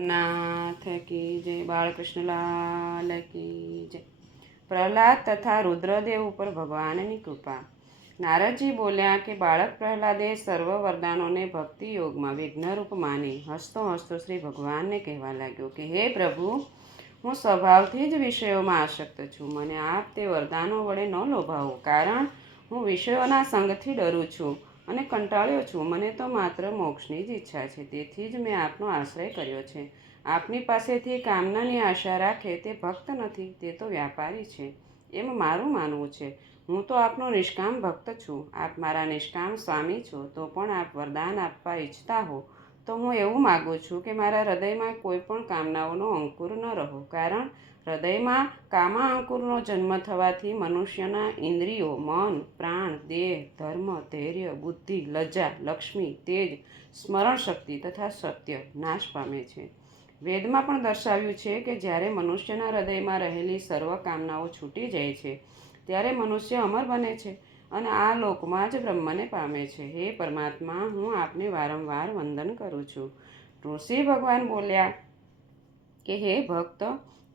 નાથ કી જય, બાળકૃષ્ણલાલ કી જય। પ્રહલાદ તથા રુદ્રદેવ ઉપર ભગવાનની કૃપા। નારદજી બોલ્યા કે બાળક પ્રહલાદે સર્વ વરદાનોને ભક્તિ યોગમાં વિઘ્નરૂપ માની હસતો હસતો શ્રી ભગવાનને કહેવા લાગ્યો કે હે પ્રભુ, હું સ્વભાવથી જ વિષયોમાં આસક્ત છું। મને આપ તે વરદાનો વડે ન લોભાવો, કારણ હું વિષયોના સંગથી ડરું છું અને કંટાળ્યો છું। મને તો માત્ર મોક્ષની જ ઈચ્છા છે, તેથી જ મેં આપનો આશ્રય કર્યો છે। આપની પાસેથી કામનાની આશા રાખે તે ભક્ત નથી, તે તો વ્યાપારી છે, એમ મારું માનવું છે। હું તો આપનો નિષ્કામ ભક્ત છું। આપ મારા નિષ્કામ સ્વામી છો, તો પણ આપ વરદાન આપવા ઈચ્છતા હો તો હું એવું માગું છું કે મારા હૃદયમાં કોઈ પણ કામનાઓનો અંકુર ન રહો, કારણ હૃદયમાં કામા અંકુરનો જન્મ થવાથી મનુષ્યના ઇન્દ્રિયો, મન, પ્રાણ, દેહ, ધર્મ, ધૈર્ય, બુદ્ધિ, લજ્જા, લક્ષ્મી, તેજ, સ્મરણ શક્તિ તથા સત્ય નાશ પામે છે। વેદમાં પણ દર્શાવ્યું છે કે જ્યારે મનુષ્યના હૃદયમાં રહેલી સર્વ કામનાઓ છૂટી જાય છે ત્યારે મનુષ્ય અમર બને છે અને આ લોકમાં જ બ્રહ્મને પામે છે। હે પરમાત્મા, હું આપને વારંવાર વંદન કરું છું। ઋષિ ભગવાન બોલ્યા કે હે ભક્ત,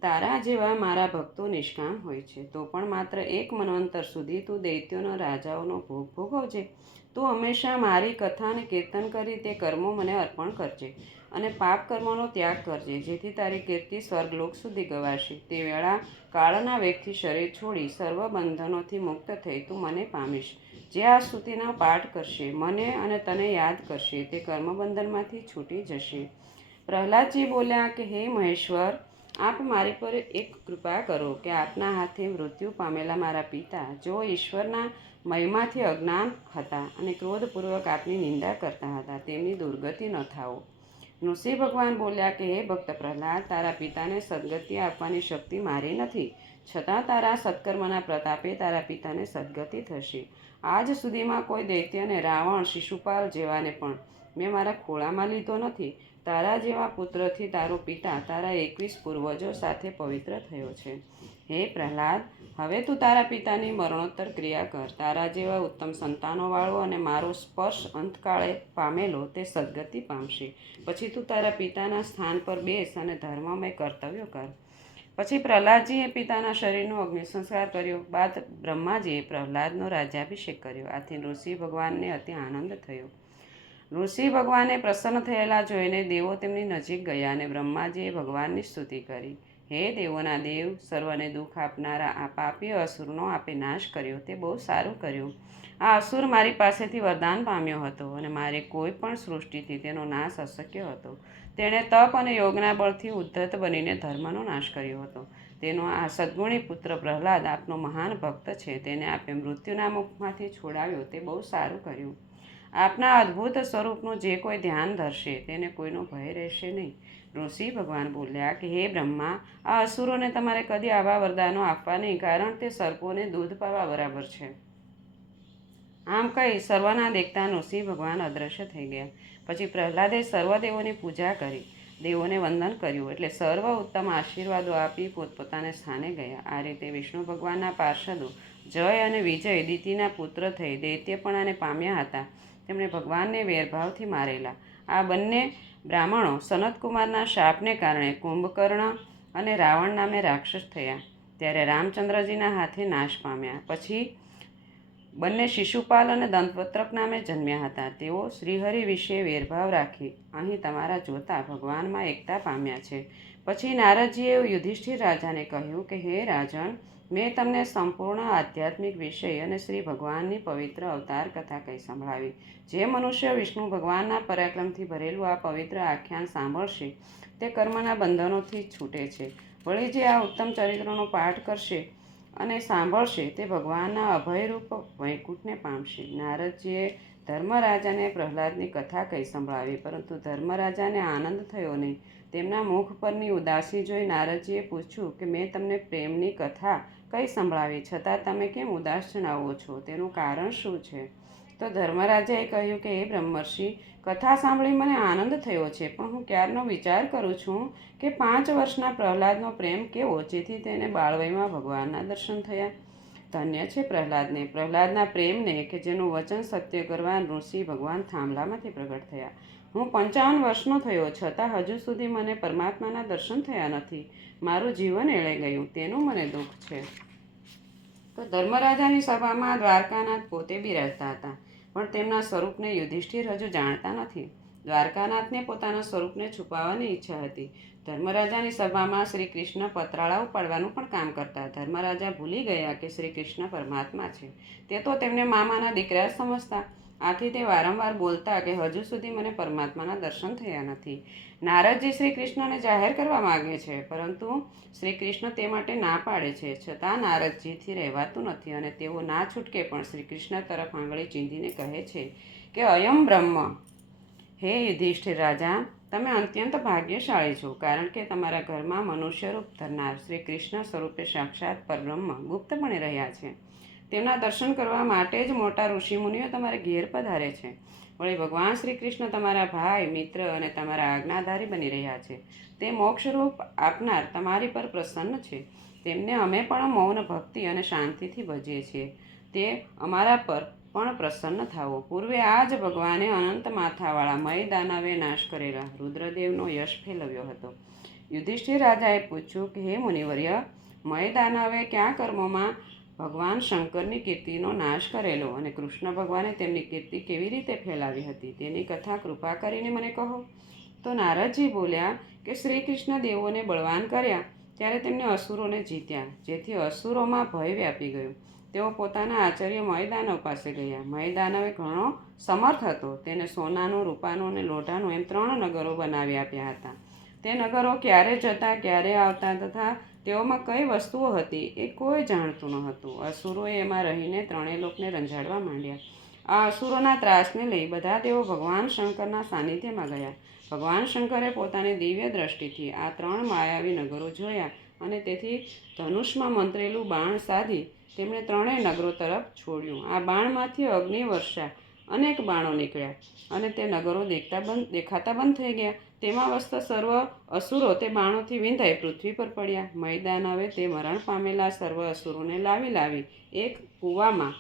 તારા જેવા મારા ભક્તો નિષ્કામ હોય છે, તો પણ માત્ર એક મન્વંતર સુધી તું દૈત્યોના રાજાઓનો ભોગ ભોગવજે। તું હંમેશા મારી કથા અને કીર્તન કરી તે કર્મો મને અર્પણ કરજે અને પાપ કર્મોનો ત્યાગ કરજે, જેથી તારી કીર્તિ સ્વર્ગલોક સુધી ગવાશે। તે વેળા કાળના વેગથી શરીર છોડી સર્વ બંધનોથી મુક્ત થઈ તું મને પામીશ। જે આ સ્તુતિનો પાઠ કરશે, મને અને તને યાદ કરશે, તે કર્મબંધનમાંથી છૂટી જશે। પ્રહલાદજી બોલ્યા કે હે મહેશ્વર, આપ મારી પર એક કૃપા કરો કે આપના હાથે મૃત્યુ પામેલા મારા પિતા, જેઓ ઈશ્વરના મહિમાથી અજ્ઞાન હતા અને ક્રોધપૂર્વક આપની નિંદા કરતા હતા, તેમની દુર્ગતિ ન થાઓ। ઋષિ ભગવાન બોલ્યા કે હે ભક્ત પ્રહલાદ, તારા પિતાને સદગતિ આપવાની શક્તિ મારી નથી, છતાં તારા સત્કર્મના પ્રતાપે તારા પિતાને સદગતિ થશે। આજ સુધીમાં કોઈ દૈત્યને, રાવણ, શિશુપાલ જેવાને પણ મેં મારા ખોળામાં લીધો નથી। તારા જેવા પુત્રથી તારો પિતા તારા 21 પૂર્વજો સાથે પવિત્ર થયો છે। હે પ્રહલાદ, હવે તું તારા પિતાની મરણોત્તર ક્રિયા કર। તારા જેવા ઉત્તમ સંતાનોવાળો અને મારો સ્પર્શ અંતકાળે પામેલો તે સદગતિ પામશે। પછી તું તારા પિતાના સ્થાન પર બેસ અને ધર્મમય કર્તવ્યો કર। પછી પ્રહલાદજીએ પિતાના શરીરનો અગ્નિસંસ્કાર કર્યો। બાદ બ્રહ્માજીએ પ્રહલાદનો રાજ્યાભિષેક કર્યો। આથી ઋષિ ભગવાનને અતિ આનંદ થયો। ઋષિ ભગવાને પ્રસન્ન થયેલા જોઈને દેવો તેમની નજીક ગયા અને બ્રહ્માજીએ ભગવાનની સ્તુતિ કરી। હે દેવોના દેવ, સર્વને દુઃખ આપનારા આ પાપી અસુરનો આપે નાશ કર્યો, તે બહુ સારું કર્યું। આ અસુર મારી પાસેથી વરદાન પામ્યો હતો અને મારે કોઈ પણ સૃષ્ટિથી તેનો નાશ અશક્ય હતો। તેણે તપ અને યોગના બળથી ઉદ્ધત બનીને ધર્મનો નાશ કર્યો હતો। તેનો આ સદ્ગુણી પુત્ર પ્રહલાદ આપનો મહાન ભક્ત છે, તેને આપે મૃત્યુના મુખમાંથી છોડાવ્યો, તે બહુ સારું કર્યું। આપના અદ્ભુત સ્વરૂપનું જે કોઈ ધ્યાન ધરશે તેને કોઈનો ભય રહેશે નહીં। ઋષિ ભગવાન બોલ્યા કે હે બ્રહ્મા, આ અસુરોને તમારે કદી આવા વરદાનો આપવા નહીં, કારણ તે સર્પોને દૂધ પાવા બરાબર છે। આમ કહી સર્વના દેખતા ઋષિ ભગવાન અદૃશ્ય થઈ ગયા। પછી પ્રહલાદે સર્વ દેવોની પૂજા કરી, દેવોને વંદન કર્યું, એટલે સર્વ ઉત્તમ આશીર્વાદો આપી પોતપોતાને સ્થાને ગયા। આ રીતે વિષ્ણુ ભગવાનના પાર્ષદો જય અને વિજય દિતિના પુત્ર થઈ દૈત્યપણાને પામ્યા હતા, તેમણે ભગવાનને વેરભાવથી મારેલા। આ બંને બ્રાહ્મણો સનતકુમારના શાપને કારણે કુંભકર્ણ અને રાવણ નામે રાક્ષસ થયા, ત્યારે રામચંદ્રજીના હાથે નાશ પામ્યા। પછી બંને શિશુપાલ અને દંતવક્ત્ર નામે જન્મ્યા હતા। તેઓ શ્રીહરિ વિશે વેરભાવ રાખી અહીં તમારા જોતા ભગવાનમાં એકતા પામ્યા છે। પછી નારદજીએ યુધિષ્ઠિર રાજાને કહ્યું કે હે રાજન, મેં તમને સંપૂર્ણ આધ્યાત્મિક વિષય અને શ્રી ભગવાનની પવિત્ર અવતાર કથા કહી સંભળાવી। જે મનુષ્ય વિષ્ણુ ભગવાનના પરાક્રમથી ભરેલું આ પવિત્ર આખ્યાન સાંભળશે તે કર્મના બંધનોથી છૂટે છે। વળી જે આ ઉત્તમ ચરિત્રનો પાઠ કરશે અને સાંભળશે તે ભગવાનના અભયરૂપ વૈકુંઠને પામશે। નારદજીએ ધર્મરાજાને પ્રહલાદની કથા કહી સંભળાવી, પરંતુ ધર્મરાજાને આનંદ થયો નહીં। તેમના મુખ પરની ઉદાસી જોઈ નારદજીએ પૂછ્યું કે મેં તમને પ્રેમની કથા કહી સંભળાવી, છતાં તમે કેમ ઉદાસ જણાવો છો? તેનું કારણ શું છે? તો ધર્મરાજાએ કહ્યું કે હે બ્રહ્મર્ષિ, કથા સાંભળી મને આનંદ થયો છે, પણ હું ક્યારનો વિચાર કરું છું કે 5 વર્ષના પ્રહલાદનો પ્રેમ કેવો, જેથી તેને બાળવયમાં ભગવાનના દર્શન થયા। ધન્ય છે પ્રહલાદના પ્રેમને કે જેનું વચન સત્ય કરવા ઋષિ ભગવાન થાંભલામાંથી પ્રગટ થયા। હું 55 વર્ષનો થયો, છતાં હજુ સુધી મને પરમાત્માના દર્શન થયા નથી. મારું જીવન એળે ગયું, તેનું મને દુઃખ છે. તો ધર્મરાજાની સભામાં દ્વારકાનાથ પોતે બિરાજતા હતા, પણ તેમના સ્વરૂપને યુધિષ્ઠિર હજુ જાણતા નથી. દ્વારકાનાથને પોતાના સ્વરૂપને છુપાવવાની ઈચ્છા હતી. ધર્મરાજાની સભામાં શ્રી કૃષ્ણ પતરાળા ઉપાડવાનું પણ કામ કરતા. ધર્મરાજા ભૂલી ગયા કે શ્રી કૃષ્ણ પરમાત્મા છે. તે તો તેમને મામાના દીકરા જ સમજતા. આથી તે વારંવાર બોલતા કે હજુ સુધી મને પરમાત્માના દર્શન થયા નથી. નારદજી શ્રી કૃષ્ણને જાહેર કરવા માગે છે, પરંતુ શ્રી કૃષ્ણ તે માટે ના પાડે છે. છતાં નારદજીથી રહેવાતું નથી અને તેઓ ના છૂટકે પણ શ્રી કૃષ્ણ તરફ આંગળી ચીંધીને કહે છે કે અયમ બ્રહ્મ. હે યુધિષ્ઠિર રાજા, તમે અત્યંત ભાગ્યશાળી છો, કારણ કે તમારા ઘરમાં મનુષ્ય રૂપ ધરનાર શ્રી કૃષ્ણ સ્વરૂપે સાક્ષાત પરબ્રહ્મ ગુપ્તપણે રહ્યા છે. તેમના દર્શન કરવા માટે જ મોટા ઋષિમુનિઓ તમારે ઘેર પધારે છે. વળી ભગવાન શ્રી કૃષ્ણ તમારા ભાઈ, મિત્ર અને તમારા આજ્ઞાધારી બની રહ્યા છે. તે મોક્ષરૂપ આપનાર તમારી પર પ્રસન્ન છે. તેમને અમે પણ મૌન ભક્તિ અને શાંતિથી ભજીએ છીએ. તે અમારા પર પણ પ્રસન્ન થાવો. પૂર્વે આ જ ભગવાને અનંત માથાવાળા મય દાનવે નાશ કરેલા રુદ્રદેવનો યશ ફેલવ્યો હતો. યુધિષ્ઠિર રાજાએ પૂછ્યું કે હે મુનિવર્ય, મય દાનવે ક્યાં કર્મોમાં ભગવાન શંકરની કીર્તિનો નાશ કરેલો અને કૃષ્ણ ભગવાને તેમની કીર્તિ કેવી રીતે ફેલાવી હતી, તેની કથા કૃપા કરીને મને કહો. તો નારદજી બોલ્યા કે શ્રી કૃષ્ણ દેવોને બળવાન કર્યા ત્યારે તેમને અસુરોને જીત્યા, જેથી અસુરોમાં ભય વ્યાપી ગયું. તેઓ પોતાના આચાર્ય મયદાનવ પાસે ગયા. મયદાનવે ઘણો સમર્થ હતો. તેને સોનાનું, રૂપાનું અને લોઢાનું એમ 3 નગરો બનાવી આપ્યા હતા. તે નગરો ક્યારે જતા, ક્યારે આવતા તથા તેઓમાં કઈ વસ્તુઓ હતી એ કોઈ જાણતું ન હતું. અસુરોએ એમાં રહીને 3 લોકને રંજાડવા માંડ્યા. આ અસુરોના ત્રાસને લઈ બધા તેઓ ભગવાન શંકરના સાનિધ્યમાં ગયા. ભગવાન શંકરે પોતાની દિવ્ય દ્રષ્ટિથી આ 3 માયાવી નગરો જોયા અને તેથી ધનુષમાં મંત્રેલું બાણ સાધી તેમણે 3 નગરો તરફ છોડ્યું. આ બાણમાંથી અગ્નિ વર્ષા અનેક બાણો નીકળ્યા અને તે નગરો દેખાતા બંધ થઈ ગયા. તેમાં વસતા સર્વ અસુરો તે બાણોથી વિંધાઈ પૃથ્વી પર પડ્યા. મયદાનવે તે મરણ પામેલા સર્વ અસુરોને લાવી એક કૂવામાં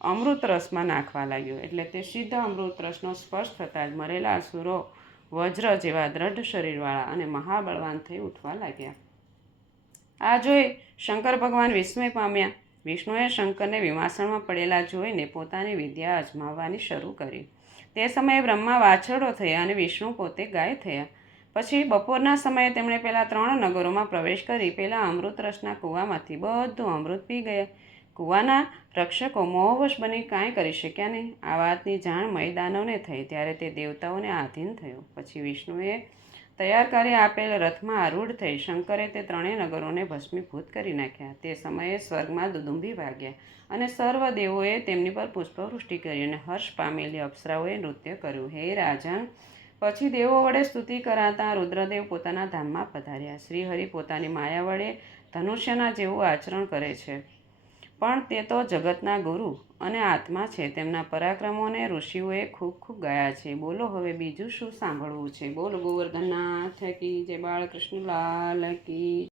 અમૃત રસમાં નાખવા લાગ્યો. એટલે તે સિદ્ધ અમૃત રસનો સ્પર્શ થતાં જ મરેલા અસુરો વજ્ર જેવા દ્રઢ શરીરવાળા અને મહાબળવાન થઈ ઉઠવા લાગ્યા. આ જોઈ શંકર ભગવાન વિસ્મય પામ્યા. વિષ્ણુએ શંકરને વિમાસણમાં પડેલા જોઈને પોતાની વિદ્યા અજમાવવાની શરૂ કરી. તે સમયે બ્રહ્મા વાછરડો થયા અને વિષ્ણુ પોતે ગાય થયા. પછી બપોરના સમયે તેમણે પેલા 3 નગરોમાં પ્રવેશ કરી પેલા અમૃત રસના કૂવામાંથી બધું અમૃત પી ગયા. કૂવાના રક્ષકો મોહવશ બની કાંઈ કરી શક્યા નહીં. આ વાતની જાણ મયદાનવને થઈ ત્યારે તે દેવતાઓને આધીન થયો. પછી વિષ્ણુએ તૈયાર કરી આપેલ રથમાં આરૂઢ થઈ શંકરે તે 3 નગરોને ભસ્મીભૂત કરી નાખ્યા. તે સમયે સ્વર્ગમાં દુદુંભી વાગ્યા અને સર્વ દેવોએ તેમની પર પુષ્પવૃષ્ટિ કરી અને હર્ષ પામેલી અપ્સરાઓએ નૃત્ય કર્યું. હે રાજન, પછી દેવો વડે સ્તુતિ કરાતા રુદ્રદેવ પોતાના ધામમાં પધાર્યા. શ્રીહરિ પોતાની માયા વડે ધનુષ્યના જેવું આચરણ કરે છે, પણ તે તો જગતના ગુરુ અને આત્મા છે. તેમના પરાક્રમોને ઋષિઓએ ખૂબ ખૂબ ગાયા છે. બોલો હવે બીજું શું સાંભળવું છે? બોલો ગોવર્ધનનાથ કી જય, બાળકૃષ્ણ લાલ કી